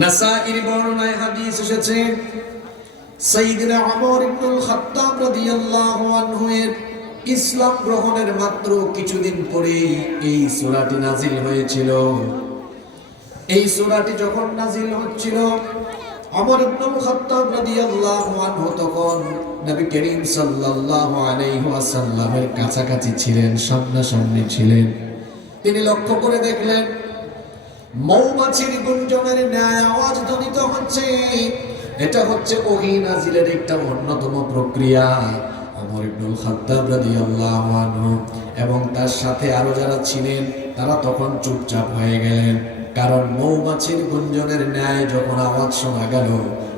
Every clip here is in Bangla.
নাসাঈর বর্ণনায় হাদিস এসেছে, সাইয়্যিদনা ওমর ইবনুল খাত্তাব রাদিয়াল্লাহু আনহু এর ইসলাম গ্রহণের মাত্র কিছুদিন পরেই এই সূরাটি নাজিল হয়েছিল। এই সূরাটি যখন নাজিল হচ্ছিল, ওমর ইবনুল খাত্তাব রাদিয়াল্লাহু আনহু তখন নবী করিম সাল্লাল্লাহু আলাইহি ওয়াসাল্লামের কাছাকাছি ছিলেন, সামনাসামনি ছিলেন। তিনি লক্ষ্য করে দেখলেন মৌমাছির গুঞ্জনের ন্যায় আওয়াজ ধ্বনিত হচ্ছে। এটা হচ্ছে ওহী নাজিলের একটা অন্যতম প্রক্রিয়া। ওমর ইবনুল খাত্তাব রাদিয়াল্লাহু আনহু এবং তার সাথে আরো যারা ছিলেন তারা তখন চুপচাপ হয়ে গেলেন, কারণ মৌমাছির গুঞ্জনের ন্যায় যখন আওয়াজ শোনা গেল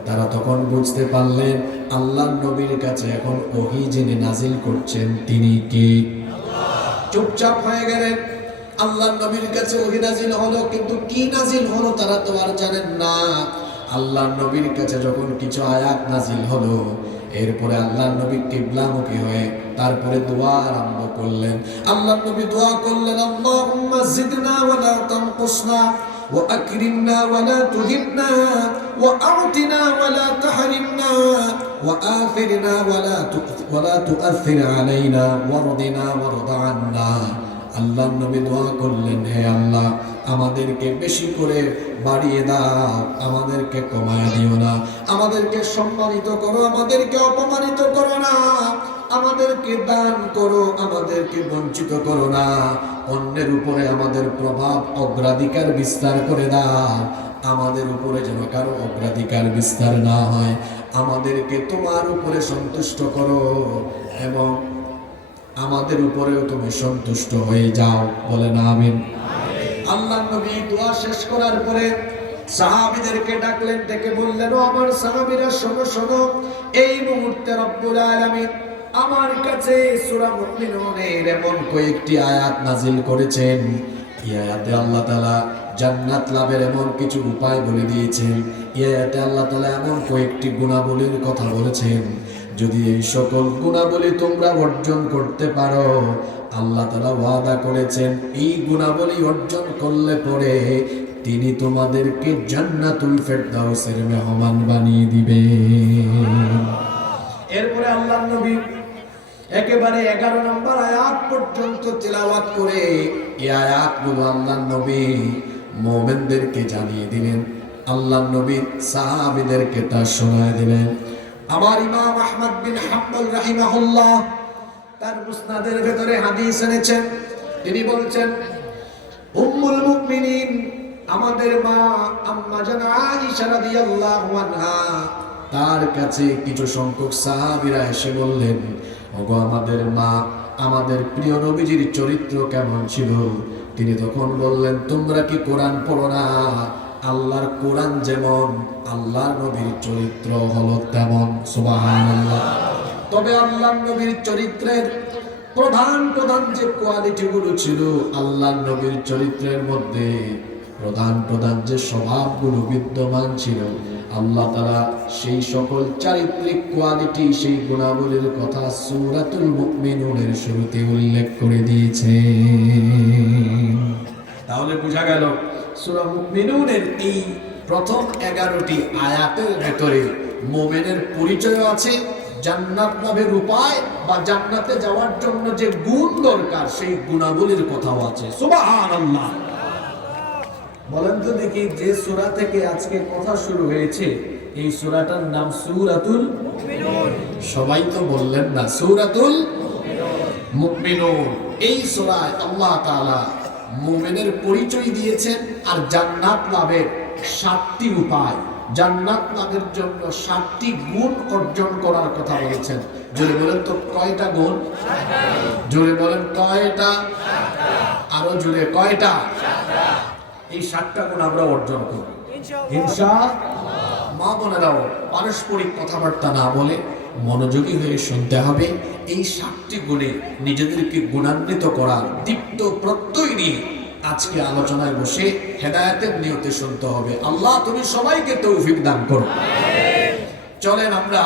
তারা তখন বুঝতে পারলেন আল্লাহর নবীর কাছে এখন ওহী যিনি নাজিল করছেন তিনি কে। চুপচাপ হয়ে গেলেন। আল্লাহর নবীর কাছে ওহী নাজিল হলো, কিন্তু কি নাজিল হলো তারা তো আর জানেন না। আল্লাহর নবীর কাছে যখন কিছু আয়াত নাজিল হলো, এরপরে আল্লাহর নবী কিবলামুখী হয়ে তারপরে দোয়া আরম্ভ করলেন। আল্লাহর নবী দোয়া করলেন, আল্লাহুম্মা জিদনা ওয়া লা তানকুসনা ওয়া আকরিমনা ওয়া লা তুহিবনা ওয়া আ'তিনা ওয়া লা তাহরিমনা ওয়া আথিরনা ওয়া লা তুআথির আলাইনা ওয়ারদিনা ওয়ারদা আন্না। আল্লাহর নবী দোয়া করলেন, হে আল্লাহ আমাদেরকে বেশি করে বাড়িয়ে দাও, আমাদেরকে কমায় দিও না, আমাদেরকে সম্মানিত করো, আমাদেরকে অপমানিত করো না, আমাদেরকে দান করো, আমাদেরকে বঞ্চিত করো না, অন্যের উপরে আমাদের প্রভাব অগ্রাধিকার বিস্তার করে দাও, আমাদের উপরে যেন কারো অগ্রাধিকার বিস্তার না হয়, আমাদেরকে তোমার উপরে সন্তুষ্ট করো এবং আমাদের উপরেও তুমি সন্তুষ্ট হয়ে যাও। বলেন আমিন। আল্লাহর নবী দোয়া শেষ করার পরে সাহাবীদেরকে ডাকলেন, ডেকে বললেন, ও আমার সাহাবীরা শোনো শোনো, এই মুহূর্তে রব্বুল আলামিন আমার কাছে সূরা মুমিনুনের এমন কয়েকটি আয়াত নাজিল করেছেন। এই আয়াতে আল্লাহ তাআলা জান্নাত লাভের এমন কিছু উপায় বলে দিয়েছেন। এই আয়াতে আল্লাহ তাআলা এমন কয়েকটি গুণাবলীর কথা বলেছেন, যদি এই সকল গুণাবলী তোমরা অর্জন করতে পারো, আল্লাহ তাআলা ওয়াদা করেছেন এই গুণাবলী অর্জন করলে পরে তিনি তোমাদেরকে জান্নাতুল ফেরদাউসের মেহমান বানিয়ে দিবেন। এরপরে আল্লাহর নবী একেবারে 11 নম্বর আয়াত পর্যন্ত তিলাওয়াত করে এই আয়াতগুলো আল্লাহর নবী মুমিনদেরকে জানিয়ে দিলেন। আল্লাহর নবী সাহাবীদেরকে তা শোনায় দিলেন। আমার ইমাম আহমদ বিন হাম্বল রাহিমাহুল্লাহ তার মুসনাদের ভেতরে হাদিস এনেছেন। তিনি বলছেন, উম্মুল মুমিনিন আমাদের মা আম্মা জান আয়েশা রাদিয়াল্লাহু আনহা তার কাছে কিছু সংখ্যক সাহাবীরা এসে বললেন, ওগো আমাদের মা, আমাদের প্রিয় নবীজির চরিত্র কেমন ছিল? তিনি তখন বললেন, তোমরা কি কোরআন পড়ো না? আল্লাহর কোরআন যেমন আল্লাহর নবীর চরিত্র হলো তেমন। সুবহানাল্লাহ। তবে আল্লাহর নবীর চরিত্রের প্রধান প্রধান যে কোয়ালিটি গুলো ছিল, আল্লাহর নবীর চরিত্রের মধ্যে প্রধান প্রধান যে স্বভাবগুলো বিদ্যমান ছিল, আল্লাহ তাআলা সেই সকল চারিত্রিক কোয়ালিটি, সেই গুণাবলীর কথা সূরাতুল মুমিনুনের শুরুতে উল্লেখ করে দিয়েছেন। তাহলে বোঝা গেল সূরা মুমিনুনের এই প্রথম 11টি আয়াতের ভেতরে মুমিনের পরিচয় আছে, জান্নাত লাভের উপায় বা জান্নাতে যাওয়ার জন্য যে গুণ দরকার সেই গুণাবলীর কথাও আছে। সুবহানাল্লাহ। বলেন তো দেখি, যে সূরা থেকে আজকে কথা শুরু হয়েছে এই সূরাটার নাম সূরাতুল মুমিনুন। সবাই তো বললেন না সূরাতুল মুমিনুন। এই সূরায় আল্লাহ তাআলা মুমিনের পরিচয় দিয়েছেন আর জান্নাত লাভের 7টি উপায়, জান্নাত লাভের জন্য 7টি গুণ অর্জন করার কথা বলেছেন। জোরে বলেন তো কয়টা গুণ? জোরে বলেন কয়টা? আরো জোরে কয়টা? এই 7টা গুণ আমরা অর্জন করব ইনশাআল্লাহ। মা বোনেরাও পারস্পরিক কথাবার্তা না বলে মনোযোগী হয়ে শুনতে হবে। এই 7টি গুণে নিজেদেরকে গুণান্বিত করার দীপ্ত প্রত্যয় নিয়ে আজকে আলোচনায় বসে হেদায়েতের নিয়তে শুনতে হবে। আল্লাহ তুমি সবাইকে তৌফিক দান করো। চলেন আমরা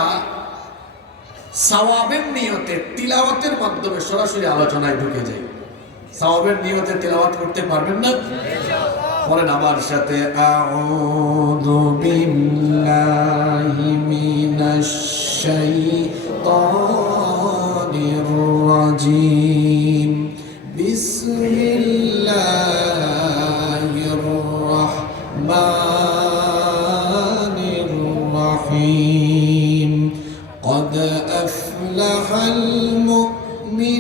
সওয়াবের নিয়তে তিলাওয়াতের মাধ্যমে সরাসরি আলোচনায় ঢুকে যাই। সওয়াবের নিয়তে তিলাওয়াত করতে পারবেন না? পড়েন আমার সাথে, আউযু বিল্লাহি মিনাশ শাইতানির রাজিম, বিসমিল্লাহির রাহমানির রাহিম, قد أفلح المؤمنون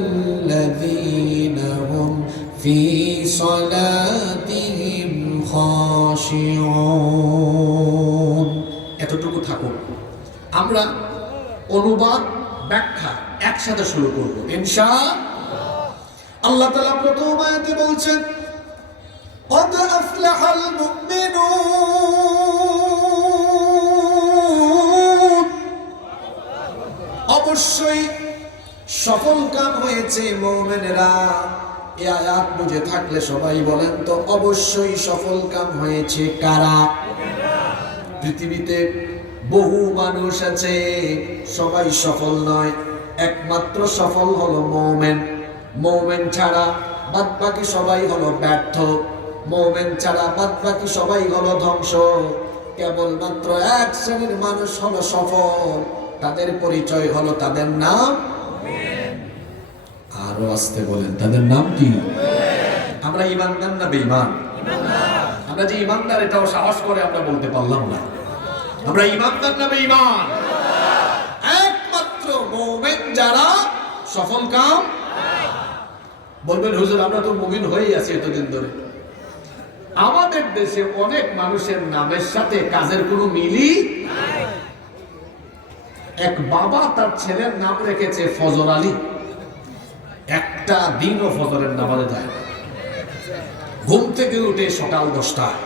الذين هم في صلاتهم خاشعون। এতটুকু থাকুক, আমরা অনুবাদ ব্যাখ্যা একসাথে শুরু করব ইনশাআল্লাহ। আল্লাহ তাআলা প্রথম আয়াতে বলছেন قد أفلح المؤمنون, অবশ্যই সফল কাম হয়েছে মুমিনেরা। এই আয়াত বুঝে থাকলে সবাই বলেন তো, অবশ্যই সফল কাম হয়েছে কারা? পৃথিবীতে বহু মানুষ আছে, সবাই সফল নয়, একমাত্র সফল হলো মুমিন। মুমিন ছাড়া বাদবাকি সবাই হলো ব্যর্থ, মুমিন ছাড়া বাদবাকি সবাই হলো ধ্বংস। কেবলমাত্র এক শ্রেণীর মানুষ হলো সফল, তাদের পরিচয় হলো, তাদের নাম, আরো আসতে বলেন, তাদের নাম কি? আমরা ঈমানদার না বেঈমান? আমরা যে ঈমানদার এটাও সাহস করে আমরা বলতে পারলাম না। আমরা ঈমানদার না বেঈমান? একমাত্র মুমিন যারা সফল কাম। বলবেন হুজুর আমরা তো মুমিন হয়েই আছি এতদিন ধরে। আমাদের দেশে অনেক মানুষের নামের সাথে কাজের কোনো মিলই নাই। এক বাবা তার ছেলের নাম রেখেছে ফজর আলী, একটা দিনও ফজরের নামাজে যায় না, ঘুম থেকে উঠে সকাল 10টায়।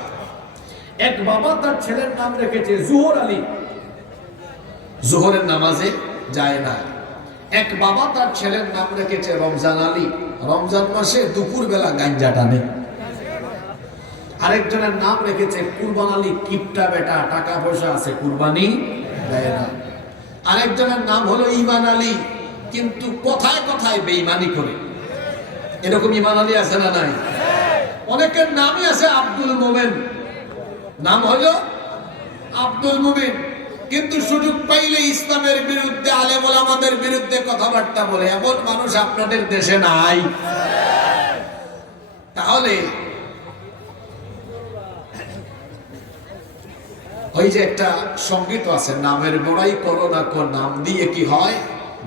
এক বাবা তার ছেলের নাম রেখেছে জোহর আলী, জোহরের নামাজে যায় না। এক বাবা তার ছেলের নাম রেখেছে রমজান আলী, রমজান মাসে দুপুর বেলা গাঞ্জা টানে। আরেকজনের নাম রেখেছে কুরবান আলী, কিপটা বেটা, টাকা পয়সা আছে, কুরবানি দেয় না। আরেকজনের নাম হলো ঈমান আলী, কিন্তু কথায় কথায় বেঈমানি করে। এরকম ঈমান আলী আছে না নাই? অনেকের নামই আছে আব্দুল মোমেন, নাম হলো আব্দুল মোমেন, কিন্তু সুযোগ পাইলে ইসলামের বিরুদ্ধে, আলেম ওলামাদের বিরুদ্ধে কথাবার্তা বলে। এমন মানুষ আপনাদের দেশে নাই? তাহলে ওই যে একটা সংগীত আছে, নামের বড়াই করো না কো, নাম দিয়ে কি হয়,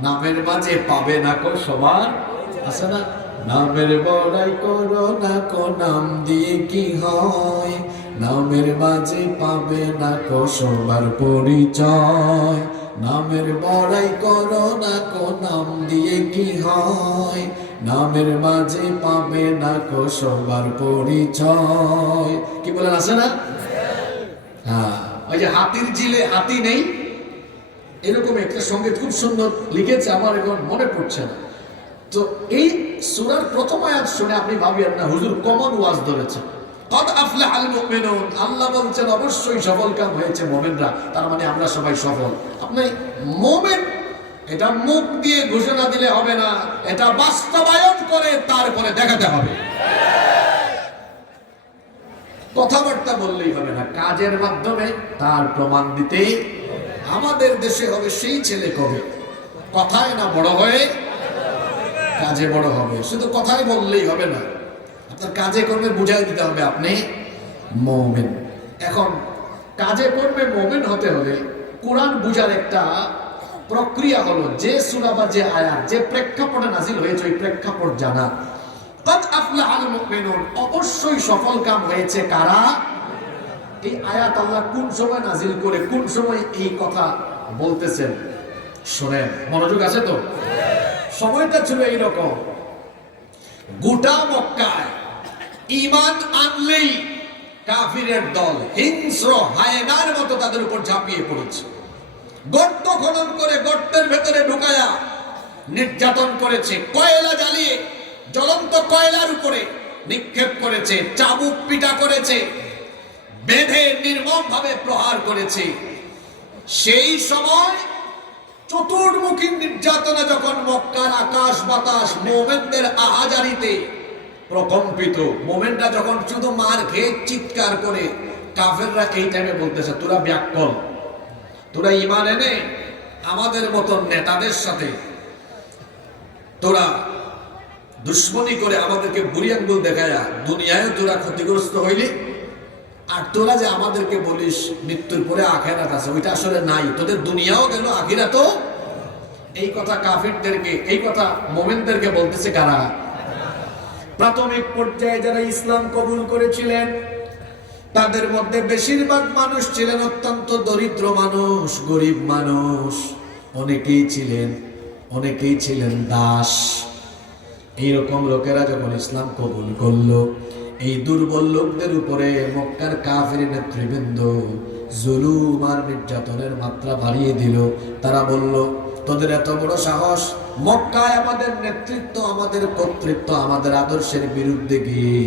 নামের মাঝে পাবে না কো সবার, আছে না? নামের বড়াই করো না কো, নাম দিয়ে কি হয়, নামের মাঝে পাবে না কো সবার পরিচয়। নামের বড়াই করো না কো, নাম দিয়ে কি হয়, নামের মাঝে পাবে না কো সবার পরিচয়। কি বলেন, আছে না? হ্যাঁ, ওই যে হাতির ঝিলে হাতি নেই, এরকম একটা সঙ্গীত খুব সুন্দর লিখেছে, আমার এখন মনে পড়ছে না। তো এই সূরার প্রথম আয়াত শুনে আপনি ভাবিয়েন না হুজুর কমন ওয়াজ ধরেছে। কদ আফলাহাল মুমিনুন, আল্লাহ বলছেন অবশ্যই সফল কাম হয়েছে মুমিনরা, তার মানে আমরা সবাই সফল। আপনি মুমিন এটা মুখ দিয়ে ঘোষণা দিলে হবে না, এটা বাস্তবায়ন করে তারপরে দেখাতে হবে। কথাবার্তা বললেই হবে না, কাজের মাধ্যমে তার প্রমাণ দিতে। আমাদের দেশে হবে সেই ছেলে কবে কথায় না বড় হয়ে কাজে বড় হবে। শুধু কথায় বললেই হবে না, আপনার কাজে কর্মে বুঝাই দিতে হবে আপনি মুমিন। এখন কাজে কর্মে মুমিন হতে হলে কোরআন বুঝার একটা প্রক্রিয়া হলো, যে সূরা বা যে আয়াত যে প্রেক্ষাপটে নাজিল হয়েছে ওই প্রেক্ষাপট জানা। কদ আফলাহাল মুমিনুন, অবশ্যই সফল কাম হয়েছে কারা? এই আয়াত আল্লাহ কোন সময় নাজিল করে কোন সময় এই কথা বলতেছেন শুনেন, মনোযোগ আছে তো? সময়টা ছিল এইরকম, গোটা মক্কায় ঈমান আনলেই কাফিরের দল হিংস্র হায়নার মতো তাদের উপর ঝাঁপিয়ে পড়েছে। গর্ত খনন করে গর্তের ভেতরে ঢুকায়া নির্যাতন করেছে, কয়লা জ্বালিয়ে জ্বলন্ত কয়লার উপরে নিক্ষেপ করেছে, চাবুক পিটা করেছে, বেঁধে নির্মমভাবে প্রহার করেছে। সেই সময় চতুর্মুখী নির্যাতনে যখন মক্কার আকাশ বাতাস মুমিনদের আহাজারিতে প্রকম্পিত। মোমেনটা যখন শুধু মার খেয়ে চিৎকার করে, কাফেররা এই টাইমে বলতেছে তোরা ব্যাককল, তোরা ঈমান এনে আমাদের মতন নেতাদের সাথে তোরা দুশ্মনী করে আমাদেরকে বুড়ি আঙ্গুল দেখায়া দুনিয়ায় তোরা ক্ষতিগ্রস্ত হইলি, আর তোরা যে আমাদেরকে বলিস মৃত্যুর পরে আখিরাত আছে, ওইটা আসলে নাই, তোদের দুনিয়াও গেল আখিরাতও। এই কথা কাফিরদেরকে, এই কথা মুমিনদেরকে বলতেছে কারা? প্রাথমিক পর্যায়ে যারা ইসলাম কবুল করেছিলেন তাদের মধ্যে বেশিরভাগ মানুষ ছিলেন অত্যন্ত দরিদ্র মানুষ, গরিব মানুষ, অনেকেই ছিলেন দাস। এইরকম লোকেরা যখন ইসলাম কবুল করলো, এই দুর্বল লোকদের উপরে মক্কার কাফের নেতৃবৃন্দ জুলুম আর নির্যাতনের মাত্রা বাড়িয়ে দিল। তারা বলল, তোদের এত বড় সাহস, মক্কায় আমাদের নেতৃত্ব, আমাদের কর্তৃত্ব, আমাদের আদর্শের বিরুদ্ধে গিয়ে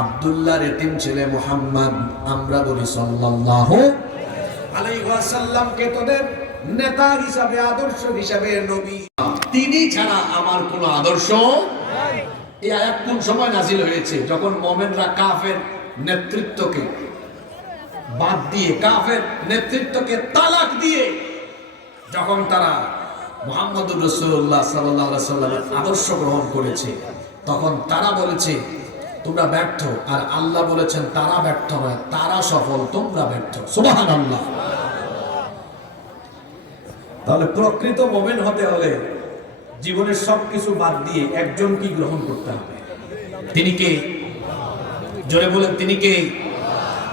আব্দুল্লাহর এতিম ছেলে মুহাম্মদ, আমরা বলি সাল্লাল্লাহু আলাইহি ওয়াসাল্লামকে তোদের নেতা হিসাবে, আদর্শ হিসাবে, নবী, তিনি ছাড়া আমার কোনো আদর্শ নাই। এই আয়াত কোন সময় নাযিল হয়েছে? যখন মুমিনরা কাফের নেতৃত্বকে বাদ দিয়ে, কাফের নেতৃত্বকে তালাক দিয়ে, যখন তারা মুহাম্মদুর রাসূলুল্লাহ সাল্লাল্লাহু আলাইহি ওয়াসাল্লামের আদর্শ গ্রহণ করেছে, তখন তারা বলেছে তোমরা ব্যর্থ, আর আল্লাহ বলেছেন তারা ব্যর্থ নয়, তারা সফল, তোমরা ব্যর্থ। সুবহানাল্লাহ। তাহলে প্রকৃত মুমিন হতে হলে জীবনের সবকিছু বাদ দিয়ে একজন কি গ্রহণ করতে হবে? তিনি কে? জোরে বলেন, তিনি কে?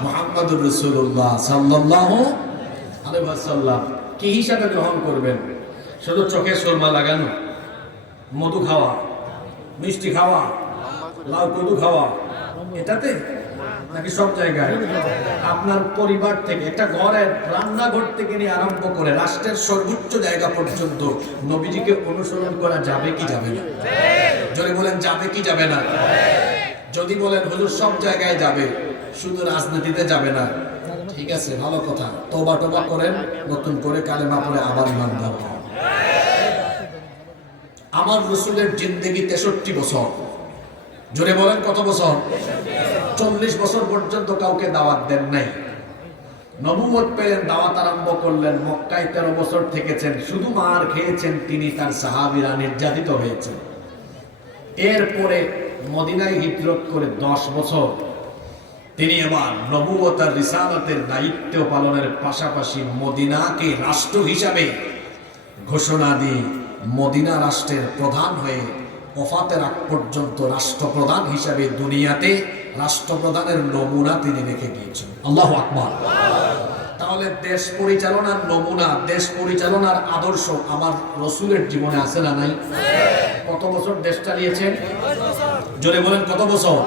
মুহাম্মদুর রাসূলুল্লাহ সাল্লাল্লাহু আলাইহি ওয়াসাল্লাম। কি হিসাবে গ্রহণ করবেন? শুধু চোখে সুরমা লাগানো, মধু খাওয়া, মিষ্টি খাওয়া, লাউ কদু খাওয়া, এটাতে? নাকি সব জায়গায়? আপনার পরিবার থেকে, একটা ঘরের রান্নাঘর থেকে নিয়ে আরম্ভ করে রাষ্ট্রের সর্বোচ্চ জায়গা পর্যন্ত নবীজিকে অনুসরণ করা যাবে কি যাবে না? জোরে বলেন, যাবে কি যাবে না? যদি বলেন হুজুর সব জায়গায় যাবে, শুধু রাজনীতিতে যাবে না, ঠিক আছে, ভালো কথা, তওবা করেন, নতুন করে কালেমা পড়ে আবার ইমানদার হন। আমার রাসূলের জিন্দেগি 63 বছর। জোরে বলেন, কত বছর? 40 বছর পর্যন্ত কাউকে দাওয়াত দেন নাই। নবুয়ত পেলেন, দাওয়াত আরম্ভ করলেন। মক্কায় 13 বছর থেকেছেন, শুধু মার খেয়েছেন তিনি, তার সাহাবীরা নির্যাতিত হয়েছেন। এরপরে মদিনায় হিজরত করে 10 বছর তিনি এবার নবুয়ত আর রিসালাতের দায়িত্ব পালনের পাশাপাশি মদিনাকে রাষ্ট্র হিসাবে ঘোষণা দিয়ে মদিনা রাষ্ট্রের প্রধান হয়ে ওফাতের আগ পর্যন্ত রাষ্ট্রপ্রধান হিসাবে দুনিয়াতে রাষ্ট্রপ্রধানের নমুনা তিনি রেখে গিয়েছেন। আল্লাহু আকবার। তাহলে দেশ পরিচালনার নমুনা, দেশ পরিচালনার আদর্শ আমার রাসূলের জীবনে আছে না নাই? কত বছর দেশ চালিয়েছেন? জোরে বলেন, কত বছর?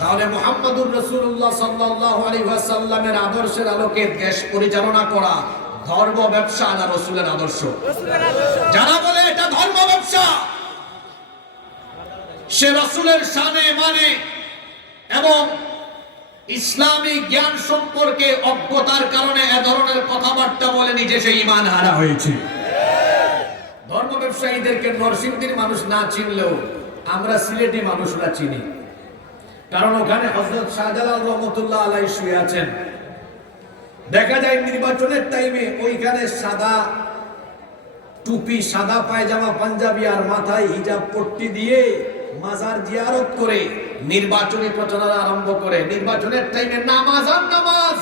তাহলে মুহাম্মদুর রাসূলুল্লাহ সাল্লাল্লাহু আলাইহি ওয়াসাল্লামের আদর্শের আলোকে দেশ পরিচালনা করা ধর্ম ব্যবসা না রাসূলের আদর্শ? যারা বলে এটা ধর্ম ব্যবসা, সে রাসূলের শানে মানে এবং ইসলামী জ্ঞান সম্পর্কে অজ্ঞতার কারণে এ ধরনের কথাবার্তা বলে নিজে সে ঈমান হারা হয়েছে। ধর্ম ব্যবসায়ীদেরকে নরসিংদীর মানুষ না চিনলেও আমরা সিলেটি মানুষরা চিনি, কারণ ওখানে হযরত শাহজালাল রহমাতুল্লাহ আলাইহি শুয়ে আছেন। দেখা যায় নির্বাচনের টাইমে ওইখানে সাদা টুপি, সাদা পায়জামা, পাঞ্জাবি আর মাথায় হিজাব পট্টি দিয়ে মাজার জিয়ারত করে নির্বাচনী প্রচারণা আরম্ভ করে। নির্বাচনের টাইমে নামাজ আর নামাজ,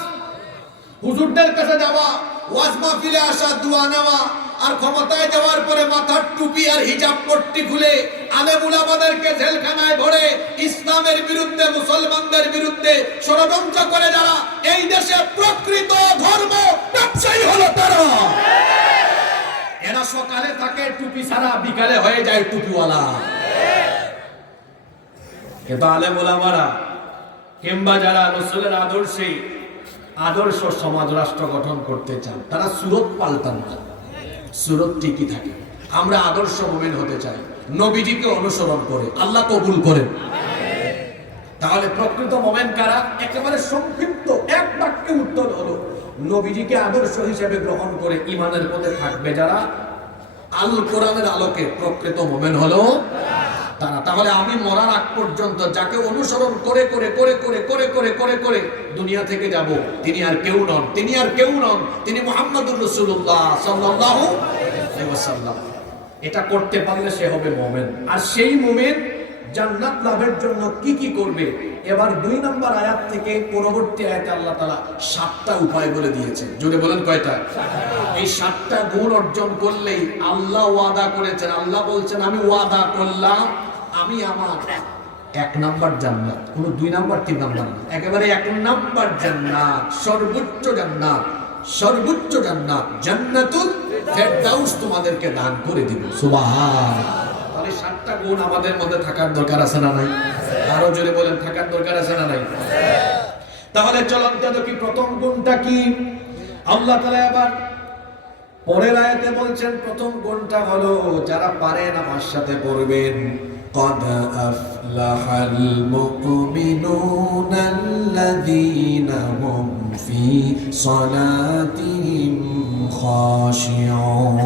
হুজুরদের কাছে যাওয়া, ওয়াজ মাহফিলে আসা, দোয়া নেওয়া, আর ক্ষমতায় যাওয়ার পরে মাথার টুপি আর হিজাব পট্টি খুলে আলেম উলামাদেরকে জেলখানায় ভরে ইসলামের বিরুদ্ধে, মুসলমানদের বিরুদ্ধে ষড়যন্ত্র করে যারা এই দেশে প্রকৃত ধর্ম ব্যবসায়ী হলো তারা। এরা সকালে থাকে টুপি ছাড়া, বিকালে হয়ে যায় টুপিওয়ালা। কিন্তু আলেম উলামারা কিংবা যারা রাসূলের আদর্শ সমাজ রাষ্ট্র গঠন করতে চান, তারা সুরত পাল্টান না, সুরত ঠিকই থাকে। আমরা আদর্শ মুমিন হতে চাই, নবীজিকে অনুসরণ করে, আল্লাহ কবুল করেন। তাহলে প্রকৃত মুমিন কারা? একেবারে সংক্ষিপ্ত এক বাক্যে উত্তর হলো, নবীজিকে আদর্শ হিসেবে গ্রহণ করে ঈমানের পথে থাকবে যারা, আল কোরআনের আলোকে প্রকৃত মুমিন হলো। তারা। তাহলে আমি মরার আগ পর্যন্ত যাকে অনুসরণ করে করে করে করে করে করে করে করে দুনিয়া থেকে যাব, তিনি আর কেউ নন, তিনি আর কেউ নন, তিনি মুহাম্মদুর রাসূলুল্লাহ সাল্লাল্লাহু আলাইহি ওয়াসাল্লাম। এটা করতে পারলে সে হবে মুমিন। আর সেই মুমিন জান্নাত লাভের জন্য কি কি করবে, এবার 2 নম্বর আয়াত থেকে পরবর্তী আয়াতে আল্লাহ তাআলা 7টা উপায় বলে দিয়েছেন। জোরে বলেন কয়টা? এই 7টা গুণ অর্জন করলেই আল্লাহ ওয়াদা করেছেন, আল্লাহ বলছেন আমি ওয়াদা করলাম আমি আমার 1 নাম্বার জান্নাত, কোনো 2 নাম্বার 3 নাম্বার না, একেবারে 1 নাম্বার জান্নাত, সর্বোচ্চ জান্নাত, সর্বোচ্চ জান্নাত জান্নাতুল ফেরদাউস তোমাদেরকে দান করে দিব। সুবহানাল্লাহ। তাহলে 7টা গুণ আমাদের মধ্যে থাকার দরকার আছে না নাই? আরো জোরে বলেন, থাকার দরকার আছে না নাই? তাহলে চলুন দেখি প্রথম গুণটা কি। আল্লাহ তাআলা আবার পরের আয়াতে বলছেন প্রথম গুণটা হলো যারা পারেন আমার সাথে পড়বেন, قد أفلح المؤمنون الذين هم في صلاتهم خاشعون.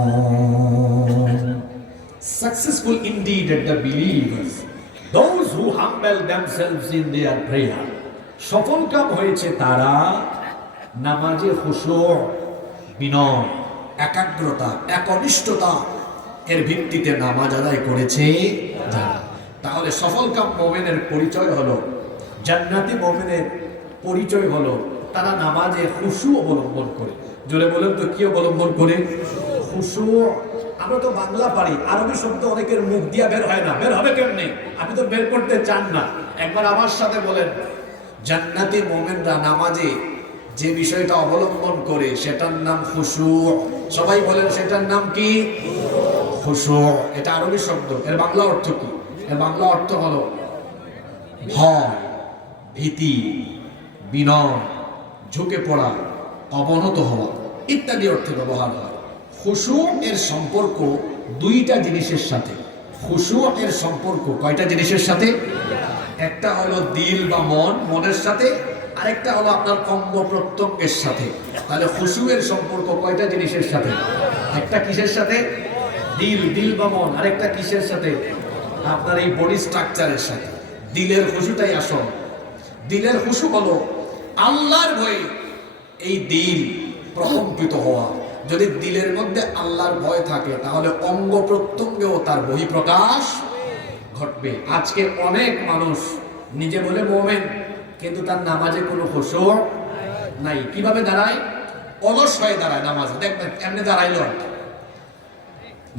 Successful indeed are the believers, those who humble themselves in their prayer. সফলকাম হয়েছে তারা নামাজে খুশু', বিনয়, একাগ্রতা, একনিষ্ঠতা এর ভিত্তিতে নামাজ আদায় করেছে যারা। তাহলে সফলকাম মুমিনের পরিচয় হলো, জান্নাতি মুমিনের পরিচয় হলো তারা নামাজে খুশু' অবলম্বন করে। জোরে বলেন তো, কি অবলম্বন করে? খুশু'। আমরা তো বাংলা পারি, আরবি শব্দ অনেকের মুখ দিয়া বের হয় না, বের হবে কেমনে? আপনি তো বের করতে চান না। একবার আমার সাথে বলেন, জান্নাতি মুমিনরা নামাজে যে বিষয়টা অবলম্বন করে সেটার নাম খুশু'। সবাই বলেন সেটার নাম কি? খুশু'। এটা আরবি শব্দ, এর বাংলা অর্থ কি? এর বাংলা অর্থ হলো ভয়, ভীতি, বিনয়, ঝুঁকে পড়া, অবনত হওয়া ইত্যাদি অর্থে ব্যবহার হয়। খুশু' এর সম্পর্ক 2টা জিনিসের সাথে। খুশু' এর সম্পর্ক কয়টা জিনিসের সাথে? একটা হলো দিল বা মন, মনের সাথে, আরেকটা হলো আপনার অঙ্গ প্রত্যঙ্গের সাথে। তাহলে খুশু' এর সম্পর্ক কয়টা জিনিসের সাথে? একটা কিসের সাথে? দিল, দিল বা মন। আরেকটা কিসের সাথে? আপনার এই বডি স্ট্রাকচারের সাথে। দিলের খুশুটাই আসল। দিলের খুশু হলো আল্লাহর ভয়ে এই দিল প্রকম্পিত হওয়া। যদি দিলের মধ্যে আল্লাহর ভয় থাকে তাহলে অঙ্গ প্রত্যঙ্গেও তার বহিঃপ্রকাশ ঘটবে। আজকে অনেক মানুষ নিজে বলে মুমিন, কিন্তু তার নামাজে কোনো খুশু' নাই। কিভাবে দাঁড়ায়? অলস হয়ে দাঁড়ায় নামাজে। দেখবেন এমনি দাঁড়াইলো আর কি।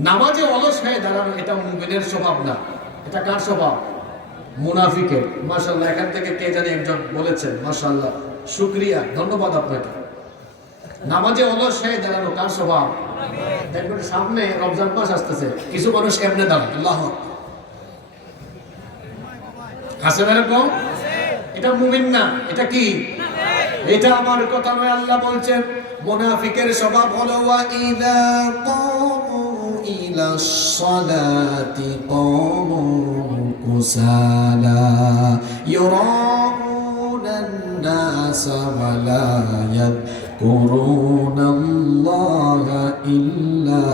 নামাজে অলস হয়ে দাঁড়ানো এটা মুমিনের স্বভাব না। এটা কার স্বভাব? মুনাফিকের। মাশাআল্লাহ, এখান থেকে কে জানি একজন বলেছেন, মাশাআল্লাহ, শুকরিয়া, ধন্যবাদ আপনাকে। নামাজে অলস হয়ে দাঁড়ানো কার স্বভাব? দেখবেন সামনে রমজান মাস আসতেছে, কিছু মানুষ এমনি দাঁড়ায়, আল্লাহ হাসেন এরকম। এটা মুমিন না, এটা কি? এটা আমার কথা নয়, আল্লাহ বলছেন মুনাফিকের স্বভাব হলো ওয়া ইযা ক্বামু ইলাস সালাতি ক্বামু কুসালা ইউরাউনান নাস ওয়া লা ইয়াযকুরুনাল্লাহা ইল্লা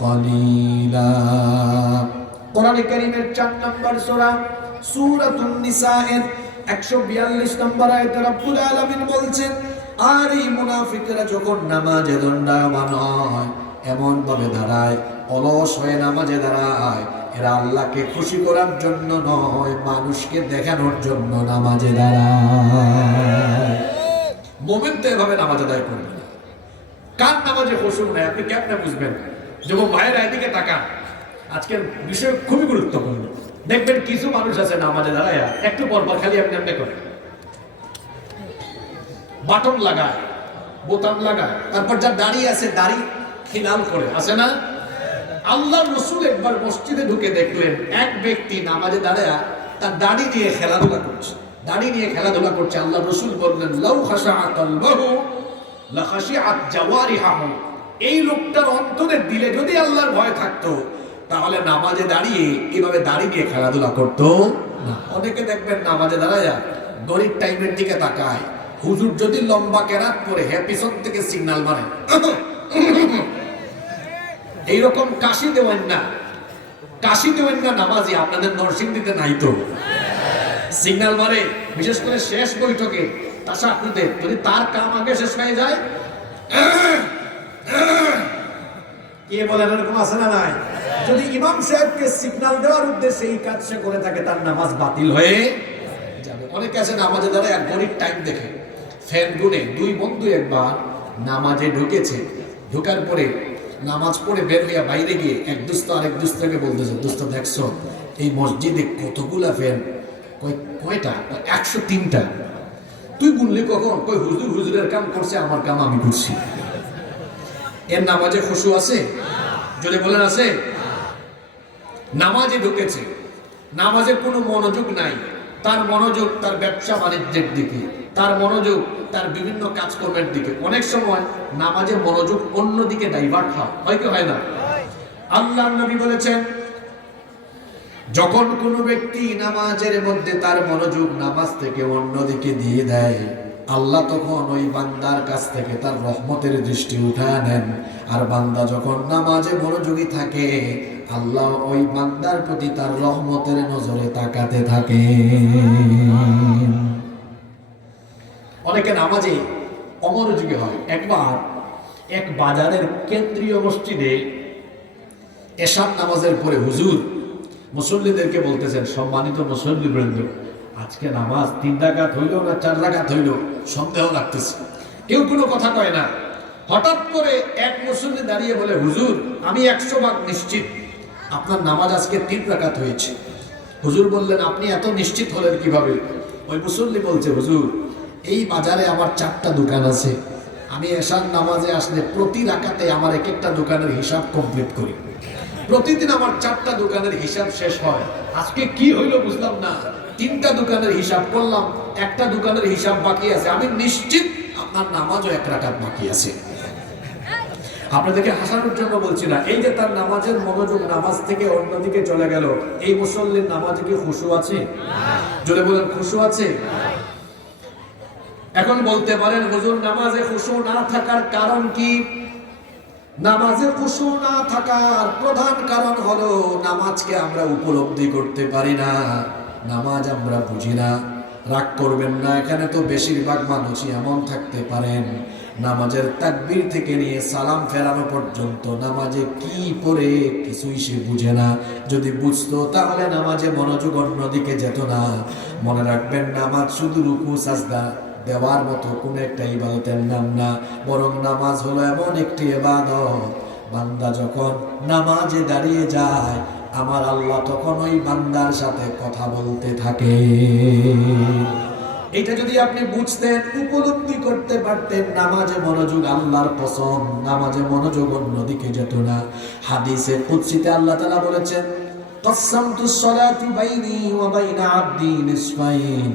ক্বালিলা। কোরআনে কারীমের 4 নম্বর সূরা সূরাতুন নিসা এর 142 নম্বর আয়াতে রব্বুল আলামিন বলছেন, আর এই মুনাফিকরা যখন নামাজে দণ্ডায়মান হয়, এমন ভাবে দাঁড়ায়, অলস হয়ে নামাজে দাঁড়ায়, এরা আল্লাহকে খুশি করার জন্য নয়, মানুষকে দেখানোর জন্য নামাজে দাঁড়ায়। মুমিন তো এভাবে নামাজ আদায় করবে না। কার নামাজে খুশু নাই আপনি কেমনে বুঝবেন? যখন ভাইয়ের এদিকে তাকান, আজকের বিষয় খুবই গুরুত্বপূর্ণ। দেখবেন কিছু মানুষ আছে নামাজে দাঁড়ায় একটু পরপর খালি আপনি এমনি করে বাটন লাগায়, বোতাম লাগায়, তারপর যা দাঁড়িয়ে আছে দাড়ি খিলাল করে, আছে না? আল্লাহ রাসূল একবার মসজিদে ঢুকে দেখলেন এক ব্যক্তি নামাজে দাঁড়ায় তার দাড়ি নিয়ে খেলাধুলা করছে, দাড়ি নিয়ে খেলাধুলা করছে। আল্লাহ রাসূল বললেন, লাউ খাশাআ কলবুহু লা খাশিআত জাওয়ারিহু। এই লোকটার অন্তরের দিলে যদি আল্লাহর ভয় থাকতো তাহলে নামাজে দাঁড়িয়ে এভাবে দাড়ি নিয়ে খেলাধুলা করতো না। অনেকে দেখবেন নামাজে দাঁড়ায় ঘড়ির টাইমের দিকে তাকায়, হুজুর যদি লম্বা কেরাত পরে পিছন থেকে সিগন্যাল মারে, এইরকম কাশি দেবেন না, কাশিতেও না নামাজি, আপনাদের নরসিংদীতে নাই তো সিগন্যাল মারে, বিশেষ করে শেষ বৈঠকে তাশাহুদে যদি তার কাম আগে শেষ হয়ে যায়, কে বলেন এরকম আছে না নাই? যদি ইমাম সাহেবকে সিগন্যাল দেওয়ার উদ্দেশ্যে এই কাজ সে করে থাকে, তার নামাজ বাতিল হয়ে যাবে। অনেকে আছে নামাজে দ্বারা এক ঘড়ির টাইম দেখে, ফ্যান গুনে। দুই বন্ধু একবার নামাজে ঢুকেছে, ঢোকার পরে নামাজ পড়ে বের হইয়া বাইরে গিয়ে এক দুস্ত আরেক দুস্তকে বলতেছে, দোস্ত দেখছো এই মসজিদে কতগুলা ফ্যান? কয়টা? 103টা। তুই বললি কখন? কই হুজুর হুজুরের কাম করছে, আমার কাম আমি করছি। এর নামাজে খুশু আছে? যদি বলেন আছে? নামাজে ঢুকেছে, নামাজের কোনো মনোযোগ নাই, তার মনোযোগ তার ব্যবসা বাণিজ্যের দিকে, তার মনোযোগ তার বিভিন্ন কাজকর্মের দিকে। অনেক সময় নামাজের মনোযোগ অন্যদিকে ডাইভার্ট হয় কি হয় না? আল্লাহর নবী বলেছেন, যখন কোনো ব্যক্তি নামাজের মধ্যে তার মনোযোগ নামাজ থেকে অন্যদিকে দিয়ে দেয়, আল্লাহ তখন ওই বান্দার কাছ থেকে তার রহমতের দৃষ্টি উঠায় নেন। আর বান্দা যখন নামাজে মনোযোগী থাকে, আল্লাহ ওই বান্দার প্রতি তার রহমতের নজরে তাকাতে থাকে। অনেকে নামাজে অমনোযোগী হয়। একবার এক বাজারের কেন্দ্রীয় মসজিদে এশার নামাজের পরে হুজুর মুসল্লিদেরকে বলতেছেন, সম্মানিত মুসল্লিবৃন্দ, আজকে নামাজ 3 রাকাত হইল না 4 রাকাত হইল, সন্দেহ লাগতেছে। কেউ কোনো কথা কয় না। হঠাৎ করে এক মুসল্লি দাঁড়িয়ে বলে, হুজুর আমি 100% নিশ্চিত আপনার নামাজ আজকে 3 রাকাত হয়েছে। হুজুর বললেন, আপনি এত নিশ্চিত হলেন কিভাবে? ওই মুসল্লি বলছে, হুজুর এই বাজারে আমার 4টা দোকান আছে, আমি এশার নামাজে আসলে প্রতি রাকাতে আমার এক একটা দোকানের হিসাব কমপ্লিট করি, প্রতিদিন আমার 4টা দোকানের হিসাব শেষ হয়। আজকে কি হইলো বুঝলাম না, 3টা দোকানের হিসাব করলাম, একটা দোকানের হিসাব বাকি আছে, আমি নিশ্চিত আপনার নামাজও 1 রাকাত বাকি আছে। আপনাদেরকে হাসানোর জন্য বলছি না, এই যে তার নামাজের মনোযোগ নামাজ থেকে অন্যদিকে চলে গেল, এই মুসল্লির নামাজে কি খুশু আছে? জোরে বলেন, খুশু আছে? এখন বলতে পারেন, হুজুর নামাজে খুশু না থাকার কারণ কি? নামাজে খুশু না থাকার প্রধান কারণ হলো নামাজকে আমরা উপলব্ধি করতে পারি না, নামাজ আমরা বুঝি না। রাগ করবেন না, এখানে তো বেশিরভাগ মানুষই এমন থাকতে পারেন, নামাজের তাকবীর থেকে নিয়ে সালাম ফেরানো পর্যন্ত নামাজে কি পড়ে কিছুই সে বুঝে না। যদি বুঝতো তাহলে নামাজে মনোযোগ অন্যদিকে যেত না। মনে রাখবেন, নামাজ শুধু রুকু সাজদা দেওয়ার মতো কোন একটা ইবাদতের নাম না, বরং নামাজ হলো এমন একটি ইবাদত, বান্দা যখন নামাজে দাঁড়িয়ে যায়, আমার আল্লাহ তখন ওই বান্দার সাথে কথা বলতে থাকে। এটা যদি আপনি বুঝতেন, উপলব্ধি করতে পারতেন, নামাজে মনোযোগ আল্লাহর পছন্দ, নামাজে মনোযোগ অন্যদিকে যেত না। হাদিসে কুদসিতে আল্লাহ তাআলা বলেছেন, কাসসামতুস সালাতু বাইনি ওয়া বাইনা আবদি নিসফাইন।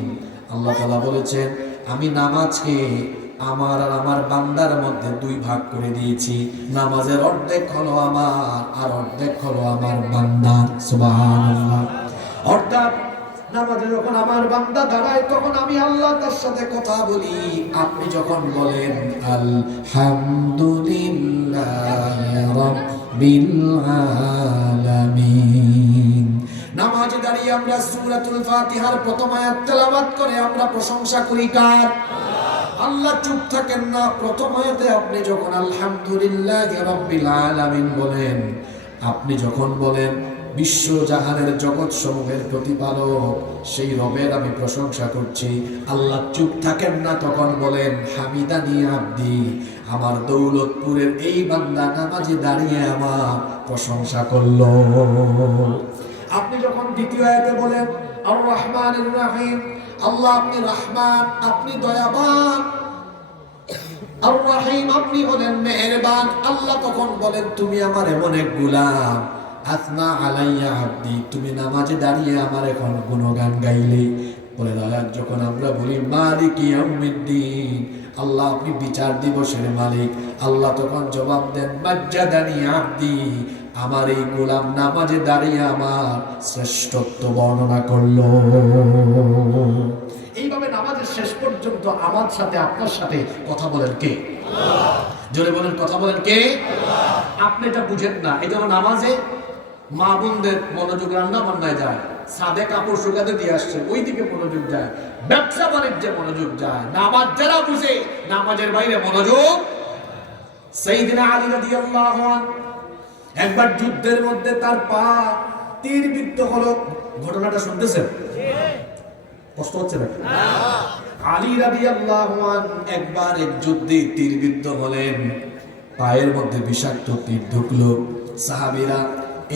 আল্লাহ তাআলা বলেছেন, আমি নামাজকে আমার আর আমার বান্দার মধ্যে 2 ভাগ করে দিয়েছি। নামাজের অর্ধেক হলো আমার, আর অর্ধেক হলো আমার বান্দার। সুবহানাল্লাহ। অর্থাৎ নামাজে যখন আমার বান্দা দাঁড়ায়, তখন আমি আল্লাহ তার সাথে কথা বলি। আপনি যখন বলেন আলহামদুলিল্লাহি রাব্বিল আলামিন, নামাজে দাঁড়িয়ে আমরা সূরাতুল ফাতিহার প্রথম আয়াত তেলাওয়াত করে আমরা প্রশংসা করি কার? আল্লাহ চুপ থাকেন না। প্রথম আয়াতে আপনি যখন আলহামদুলিল্লাহি রাব্বিল আলামিন বলেন, আপনি যখন বলেন বিশ্বজাহানের জগৎ সমূহের প্রতিপালক সেই রবের আমি প্রশংসা করছি, আল্লাহ চুপ থাকেন না, তখন বলেন হামিদানি আব্দি, আমার দৌলতপুরের এই বান্দা নামাজে দাঁড়িয়ে আমার প্রশংসা করলো। আপনি যখন দ্বিতীয় আয়াতে বলেন আর রহমানির রহিম, আল্লাহ আপনি রহমান, আপনি দয়াবান, আর রহিম আপনি হলেন মেহেরবান, আল্লাহ তখন বলেন তুমি আমার এমন এক গোলাম, আসনা আলাইয়া আব্দি, তুমি নামাজে দাঁড়িয়ে আমার এখন গুণগান গাইলে। বলে আয়াত যখন আমরা বলি মালিক ইয়াউমিদ্দিন, আল্লাহ আপনি বিচার দিবসের মালিক, আল্লাহ তখন জবাব দেন মাজ্জাদানি আব্দি, আমার এই গোলাম নামাজে দাঁড়িয়ে আমার শ্রেষ্ঠত্ব বর্ণনা করলো। এইভাবে নামাজের শেষ পর্যন্ত আমার সাথে আপনার সাথে কথা বলেন কে? জোরে বলেন, কথা বলেন কে? আপনি এটা বুঝেন না। এই জন্য নামাজে মা বোনদের মনোযোগ রান্না বান্নায় যায়, সাদে কাপড় শুকাতে দিয়ে আসছে ওইদিকে মনোযোগ যায়, ব্যবসা বাণিজ্যে মনোযোগ যায়, নামাজ যারা বুঝে নামাজের বাইরে মনোযোগ। সাইয়েদনা আলী রাদিয়াল্লাহু আনহু একবার যুদ্ধের মধ্যে তার পা তীরবিদ্ধ হলো। ঘটনাটা শুনতেছেন? কষ্ট হচ্ছে না? আলী রাদিয়াল্লাহু আনহু একবার এক যুদ্ধে তীরবিদ্ধ হলেন, পায়ের মধ্যে বিষাক্ত তীর ঢুকলো। সাহাবীরা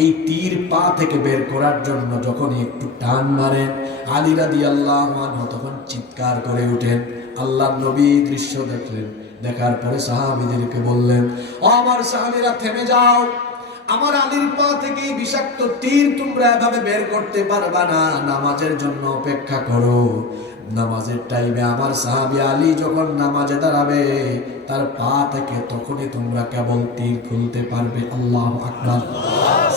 এই তীর পা থেকে বের করার জন্য যখন একটু টান মারেন, আলী রাদিয়াল্লাহু আনহু তখন চিৎকার করে ওঠেন। আল্লাহর নবী দৃশ্য দেখলেন, দেখার পরে সাহাবীদেরকে বললেন, ও আমার সাহাবীরা থেমে যাও, আমার আলীর পা থেকে এই বিষাক্ত তীর তোমরা এভাবে বের করতে পারবা না, নামাজের জন্য অপেক্ষা করো। নামাজের টাইমে আমার সাহাবী আলী যখন নামাজে দাঁড়াবে তার পা থেকে তখনই তোমরা কেবল তীর খুলতে পারবে। আল্লাহু আকবার।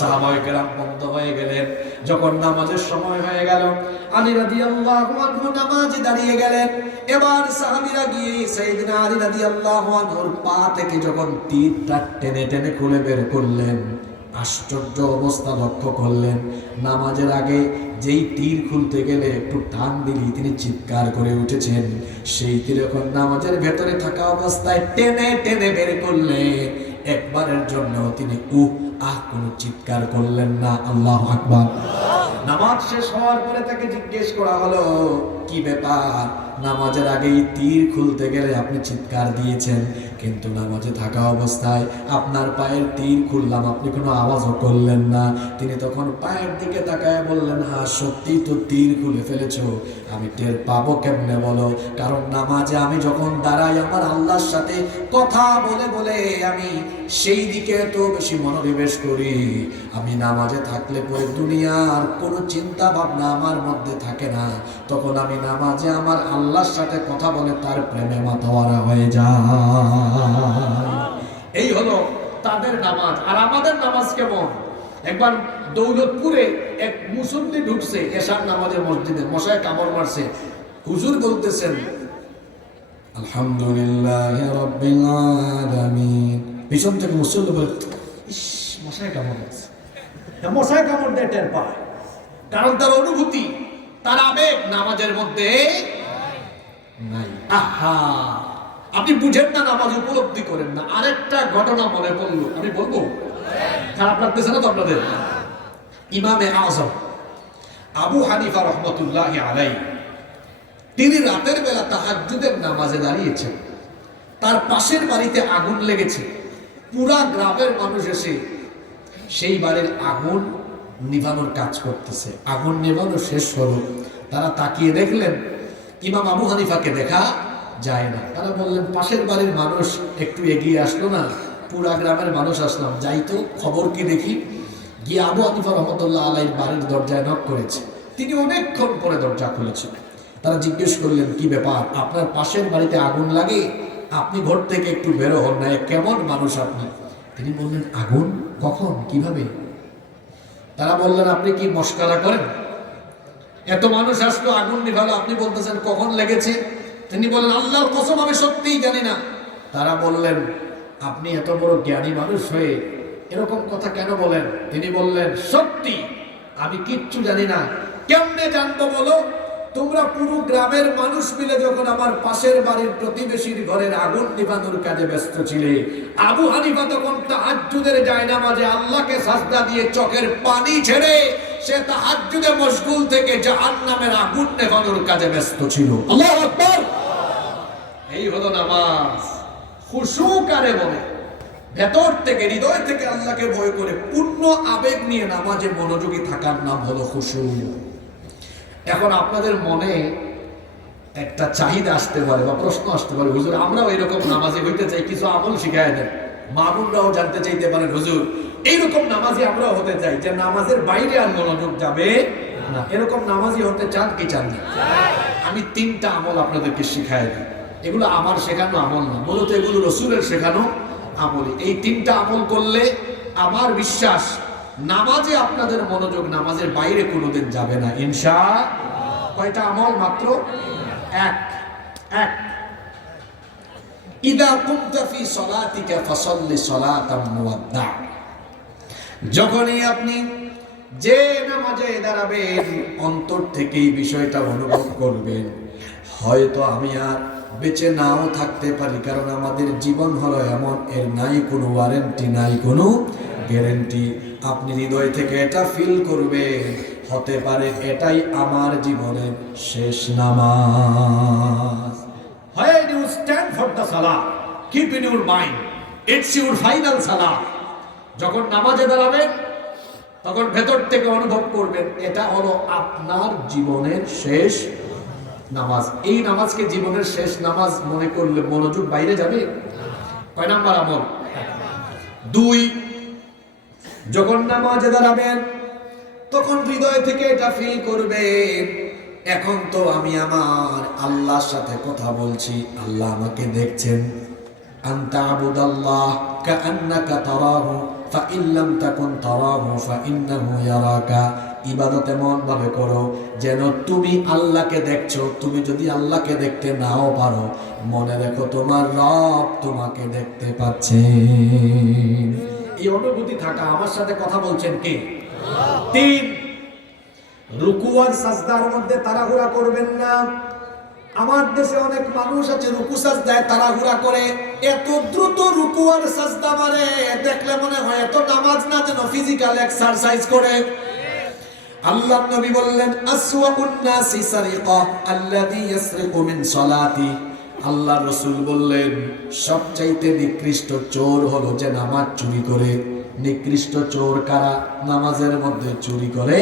সাহাবায়ে কেরাম বন্ধ হয়ে গেলেন। যখন নামাজের সময় হয়ে গেল, আলী রাদিয়াল্লাহু আনহু নামাজে দাঁড়িয়ে গেলেন। এবার সাহাবীরা গিয়ে সাইয়েদনা আলী রাদিয়াল্লাহু আনহুর পা থেকে যখন তীরটা টেনে টেনে খুলে বের করলেন, আশ্চর্য অবস্থা লক্ষ্য করলেন। নামাজের আগে যেই তীর খুলতে গেলে একটু টান দিলি তিনি চিৎকার করে উঠেছেন, সেই তীর এখন নামাজের ভেতরে থাকা অবস্থায় টেনে টেনে বের করলেন। একবারের জন্য তিনি কোনো চিৎকার করলেন না। আল্লাহু আকবার। নামাজ শেষ হওয়ার পরে তাকে জিজ্ঞেস করা হলো, কি ব্যাপার, নামাজের আগেই তীর খুলতে গেলে আপনি চিৎকার দিয়েছেন, কিন্তু নামাজে থাকা অবস্থায় আপনার পায়ের তীর খুললাম, আপনি কোনো আওয়াজও করলেন না। তিনি তখন পায়ের দিকে তাকায় বললেন, হ্যাঁ সত্যি তো তীর খুলে ফেলেছো, আমি টের পাবো কেমনে বলো? কারণ নামাজে আমি যখন দাঁড়াই আমার আল্লাহর সাথে কথা বলে বলে আমি সেই দিকে এত বেশি মনোনিবেশ করি। আমি নামাজে থাকলে পরে দুনিয়ার কোনো চিন্তা ভাবনা আমার মধ্যে থাকে না, তখন আমি নামাজে আমার আল্লাহর সাথে কথা বলে তার প্রেমে মাতোয়ারা হয়ে যায়। এই হলো তাদের নামাজ। আর আমাদের নামাজ কেমন? একবার দৌলতপুরে এক মুসল্লি ঢুকছে এশার নামাজের মসজিদে, মশায় কামড় মারছে। হুজুর বলতেছেন, আলহামদুলিল্লাহি রাব্বিল আলামিন। পিছন থেকে মুসল্লি বলে, ইস মশায় কামড় মারছে। মশায় কামড় দিয়ে টের পায়, কারণ তার অনুভূতি, তার আবেগ নামাজের মধ্যে নাই। আহা, আপনি বুঝেন না, নামাজ উপলব্ধি করেন না। আরেকটা ঘটনা মনে পড়লো, আমি বলবো, খারাপ লাগতেছে না তো আপনাদের? ইমামে আযম আবু হানিফা রাহমাতুল্লাহি আলাইহি, তিনি রাতের বেলা তাহাজ্জুদের নামাজে দাঁড়িয়েছেন। তার পাশের বাড়িতে আগুন লেগেছে। পুরা গ্রামের মানুষ এসে সেই বাড়ির আগুন নিভানোর কাজ করতেছে। আগুন নিভানো শেষ হলো, তারা তাকিয়ে দেখলেন ইমাম আবু হানিফাকে দেখা যায় না। তারা বললেন, পাশের বাড়ির মানুষ একটু এগিয়ে আসলো না, পুরা গ্রামের মানুষ আসলাম, যাই তো খবর কি দেখি। গিয়ে আবু হানিফা রহমতুল্লাহ আলাইহির বাড়ির দরজায় নক করেছে। তিনি অনেকক্ষণ পরে দরজা খুলেছেন। তারা জিজ্ঞেস করলেন, কি ব্যাপার, আপনার পাশের বাড়িতে আগুন লাগে, আপনি ঘর থেকে একটু বেরো হন না, কেমন মানুষ আপনি? তিনি বললেন, আগুন কখন, কিভাবে? তারা বললেন, আপনি কি মস্করা করেন? এত মানুষ আসলো, আগুন নিভালো, আপনি বলতেছেন কখন লেগেছে? তিনি বললেন, আল্লাহর কসম আমি সত্যিই জানি না। তারা বললেন, আপনি এত বড় জ্ঞানী মানুষ হয়ে এরকম কথা কেন বলেন? তিনি বললেন, সত্যি আমি কিচ্ছু জানি না। কেমনে জানবো বলো? তোমরা পুরো গ্রামের মানুষ মিলে যখন আমার পাশের বাড়ির প্রতিবেশীর ঘরের আগুন নিভানোর কাজে ব্যস্ত ছিলে, আবু হানিফা তখন তাহাজ্জুদের জায়নামাজে আল্লাহকে সাজদা দিয়ে চোখের পানি ছেড়ে সে তাহাজ্জুদে মশগুল থেকে জাহান্নামের আগুন নেভানোর কাজে ব্যস্ত ছিল। আল্লাহু আকবার। এই হলো নামাজ। খুশু কারে বলে? ভেতর থেকে, হৃদয় থেকে আল্লাহকে ভয় করে পূর্ণ আবেগ নিয়ে নামাজে মনোযোগী থাকার নাম হলো খুশু। এখন আপনাদের মনে একটা চাহিদা আসতে পারে বা প্রশ্ন আসতে পারে, হুজুর আমরাও এরকম নামাজি হইতে চাই, কিছু আমল শিখায় দেন। মামুনরাও জানতে চাইতে পারেন, হুজুর এইরকম নামাজি আমরাও হতে চাই যে নামাজের বাইরে আর মনোযোগ যাবে না। এরকম নামাজি হতে চান কি চান না? আমি 3টা আমল আপনাদেরকে শিখায় দিই। এগুলো আমার শেখানো আমল না, মূলত এগুলো রাসূলের শেখানো আমল। এই 3টা আমল করলে আমার বিশ্বাস নামাজে আপনাদের মনোযোগ নামাজের বাইরে কোনোদিন যাবে না ইনশাআল্লাহ। কয়টা আমল? মাত্র এক। ইদা কুনতা ফি সলাতিকা ফাসাল্লি সলাতাম মুওয়াদ্দা। যখনই আপনি যে নামাজে দাঁড়াবেন অন্তর থেকেই বিষয়টা অনুভব করবেন, হয়তো আমি আর বেঁচে নাও থাকতে পারি, কারণ আমাদের জীবন হলো এমন, এর নাই কোনো ওয়ারেন্টি, নাই কোনো গ্যারেন্টি। আপনি হৃদয় থেকে এটা ফিল করবেন, হতে পারে এটাই আমার জীবনের শেষ নামাজ। When you stand for the salah, keep in your mind, it's your final salah. যখন নামাজে দাঁড়াবেন তখন ভেতর থেকে অনুভব করবেন এটা হলো আপনার জীবনের শেষ নামাজ। এই নামাজকে জীবনের শেষ নামাজ মনে করলে মনোযোগ বাইরে যাবে। কয় নাম্বার আমল? 2, যখন নামাজে দাঁড়াবেন তখন হৃদয় থেকে এটা ফিল করবেন, এখন তো আমি আমার আল্লাহর সাথে কথা বলছি, আল্লাহ আমাকে দেখছেন। আনতা আবুদাল্লাহ কাআন্নাকা তারাহু ফাইন লাম তাকুন তারাহু ফাইন্নাহু ইয়ারাকা। ইবাদত এমন ভাবে করো যেন তুমি আল্লাহকে দেখছো। তুমি যদি আল্লাহকে দেখতে নাও পারো, মনে রেখো তোমার রব তোমাকে দেখতে পাচ্ছেন। এই অনুভূতি থাকা, আমার সাথে কথা বলছেন কে? 3, রুকু আর সাজদার মধ্যে তাড়াহুড়া করবেন না। আমার দেশে অনেক মানুষ আছে রুকু সাজদায় তাড়াহুড়া করে, এত দ্রুত রুকু আর সাজদা মারে, দেখলে মনে হয় এত নামাজ না যেন ফিজিক্যাল এক্সারসাইজ করে। আল্লাহর নবী বললেন, আসওয়াউন নাসি সারিকা আল্লাযী ইয়াসরিকু মিন সালাতি। আল্লাহর রাসূল বললেন, সবচাইতে নিকৃষ্ট চোর হলো যে নামাজ চুরি করে। নিকৃষ্ট চোর কারা? নামাজের মধ্যে চুরি করে।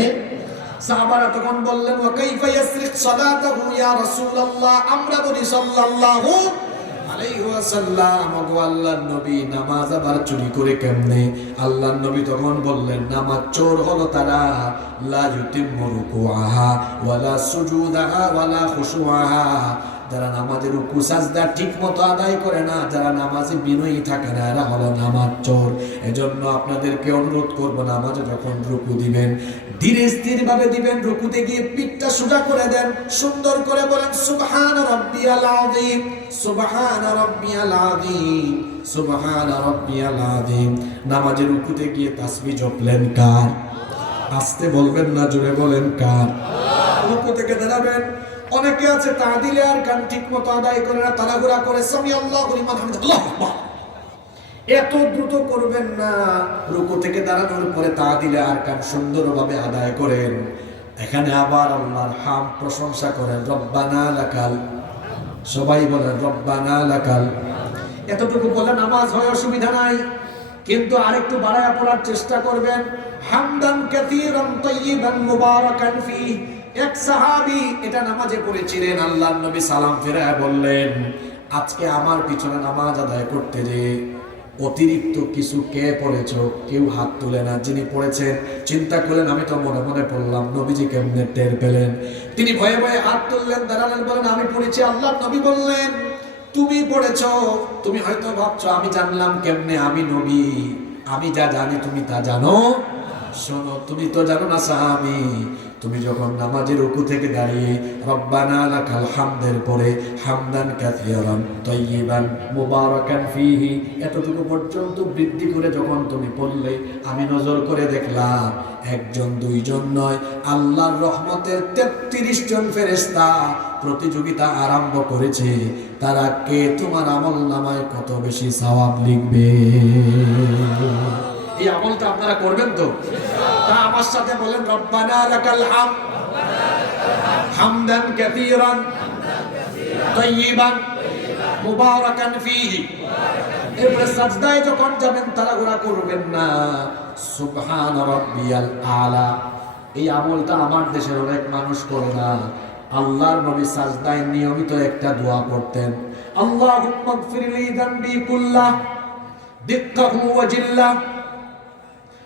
সাহাবারা তখন বললেন, ওয়া কাইফা ইয়াসরিক সালাতাহু ইয়া রাসূলুল্লাহ। আমরা বলি সাল্লাল্লাহু আলাইহি ওয়াসাল্লাম, ওগো আল্লাহর নবী নামাজ আবার চুরি করে কেমনে? আল্লাহর নবী তখন বললেন, নামাজ চোর হলো তারা লা ইউতিম্মু রুকুআহা ওয়ালা সুজুদাহা ওয়ালা খুশুআহা, যারা নামাজের রুকু সাজদা ঠিক মতো আদায় করে না, যারা নামাজে বিনয়ী থাকে না, এরা হলো নামাজ চোর। এজন্য আপনাদেরকে অনুরোধ করব, নামাজে যখন রুকু দিবেন ধীরে স্থির ভাবে দিবেন। রুকুতে গিয়ে পিঠটা সোজা করে দেন, সুন্দর করে বলেন সুবহান রাব্বিয়াল আযীম, সুবহান রাব্বিয়াল আযীম, সুবহান রাব্বিয়াল আযীম। নামাজের রুকুতে গিয়ে তাসবিহ জপলেন কার? আস্তে বলবেন না, জোরে বলেন কার? রুকু থেকে দাঁড়াবেন। অনেকে আছে তাদিলে আর গান ঠিক মতো আদায় করে না, তাড়াহুড়া করে সামি আল্লাহু লিমান হামিদ, আল্লাহু আকবার। এত দ্রুত করবেন না। রুকু থেকে দাঁড়ানোর পরে তাদিলে আর গান সুন্দরভাবে আদায় করেন। এখানে আবার আল্লাহর হাম প্রশংসা করেন, রব্বানা লাকাল। সবাই বলেন রব্বানা লাকাল। এতটুকু বলে নামাজ হয়, অসুবিধা নাই, কিন্তু আরেকটু বাড়ায়া পড়ার চেষ্টা করবেন। হামদান কাসীরান তাইয়িবান মুবারাকান ফীহি। এক সাহাবী এটা নামাজে পড়েছিলেন, আল্লাহর নবী সালাম ফিরায় বললেন, আজকে আমার পিছনে নামাজ আদায় করতে যে অতিরিক্ত কিছু কে পড়েছো? কেউ হাত তুলে না। যিনি পড়েছেন চিন্তা করলেন, আমি তো মনে মনে পড়লাম, নবীজি কেমনে টের পেলেন? তিনি ভয়ে ভয়ে হাত তুললেন, দাঁড়ালেন, বলেন আমি পড়েছি। আল্লাহর নবী বললেন, তুমি পড়েছো, তুমি হয়তো ভাবছো আমি জানলাম কেমনে, আমি নবী, আমি যা জানি তুমি তা জানো। শোনো, তুমি তো জানো না সাহাবী, তুমি যখন নামাজের রুকু থেকে দাঁড়িয়ে রব্বানা লাকাল হামদের পরে হামদান কাসীরান তাইয়িবান মুবারাকান ফীহি এতটুকু পর্যন্ত বৃদ্ধি করে যখন তুমি পড়লে, আমি নজর করে দেখলাম একজন দুইজন নয়, আল্লাহর রহমতের 33 জন ফেরেশতা প্রতিযোগিতা আরম্ভ করেছে, তারা কে তোমার আমল নামায় কত বেশি সওয়াব লিখবে। এই আমলটা আপনারা করবেন তো? তা আমার সাথে বলেন রব্বানা লাকাল হামদ হামদান কাসীরান তাইয়িবান মুবারাকান ফীহি। এরপরে সাজদায় যখন যাবেন তাড়াহুড়া করবেন না, সুবহান রাব্বিয়াল আলা। এই আমলটা আমার দেশের অনেক মানুষ করে না। আল্লাহর নবী সাজদায় নিয়মিত একটা দোয়া করতেন, আল্লাহুম্মা গফিরলি যানবি কুল্লাহ দিক্কাহু ওয়া জিল্লাহ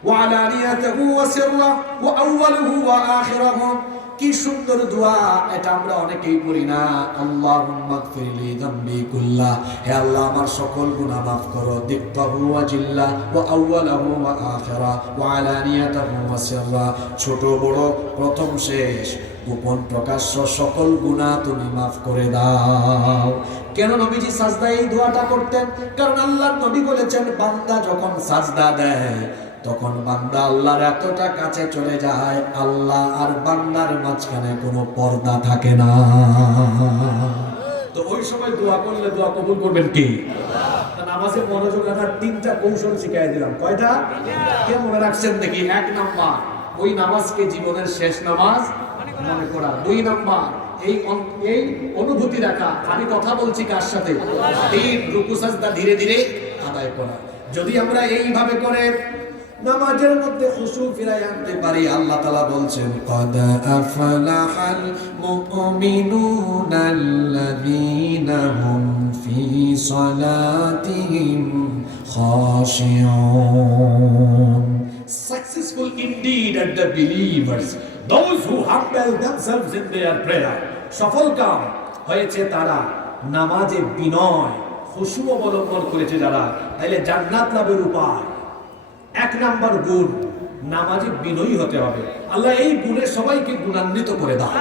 ওয়ালানিয়াতাহু ওয়া সিররাহু ওয়া আউওয়ালুহু ওয়া আখিরাহু। কি সুন্দর দোয়া, এটা আমরা অনেকেই পড়ি না। আল্লাহুম্মা গফিরলি যানবি কুল্লাহ, হে আল্লাহ আমার সকল গুনাহ মাফ করো, দিক্কাহু ওয়া জিল্লাহ ওয়া আউওয়ালুহু ওয়া আখিরাহু ওয়া আলানিয়াতাহু ওয়া সিররাহু, ছোট বড় প্রথম শেষ গোপন প্রকাশ্য সকল গুনাহ তুমি মাফ করে দাও। কেন নবীজি সাজদায় এই দোয়াটা করতেন? কারণ আল্লাহর নবী বলেছেন, বান্দা যখন সাজদা দেয় তখন বান্দা আল্লাহর এতটা কাছে চলে যায়, আল্লাহ আর বান্দার মাঝখানে কোনো পর্দা থাকে না। তো ওই সময় দোয়া করলে দোয়া কবুল করবেন কি? নামাজে মনোযোগ রাখার 3টা কৌশল শিখিয়ে দিলাম। কয়টা? কে মনে রাখছেন দেখি? 1 নাম্বার, ওই নামাজকে জীবনের শেষ নামাজ মনে করা। 2 নাম্বার, এই অনুভূতি রাখা, আমি কথা বলছি কার সাথে। 3, রুকু সাজদা ধীরে ধীরে আদায় করা। যদি আমরা এইভাবে করে নামাজের মধ্যে খুশু ফিরাই আনতে পারি, আল্লাহ তাআলা বলছেন কদ আফলাহাল মুমিনুনাল্লাযীনা হুম ফি সালাতিহিম খাশিউন। Successful indeed are the believers, those who humble themselves in their prayer. সফল কাম হয়েছে তারা নামাজে বিনয় খুশু অবলম্বন করেছে যারা। তাইলে জান্নাত লাভের উপায় 1 নাম্বার গুণ, নামাজে বিনয়ী হতে হবে। আল্লাহ এই গুণে সবাইকে গুণান্বিত করে দাও।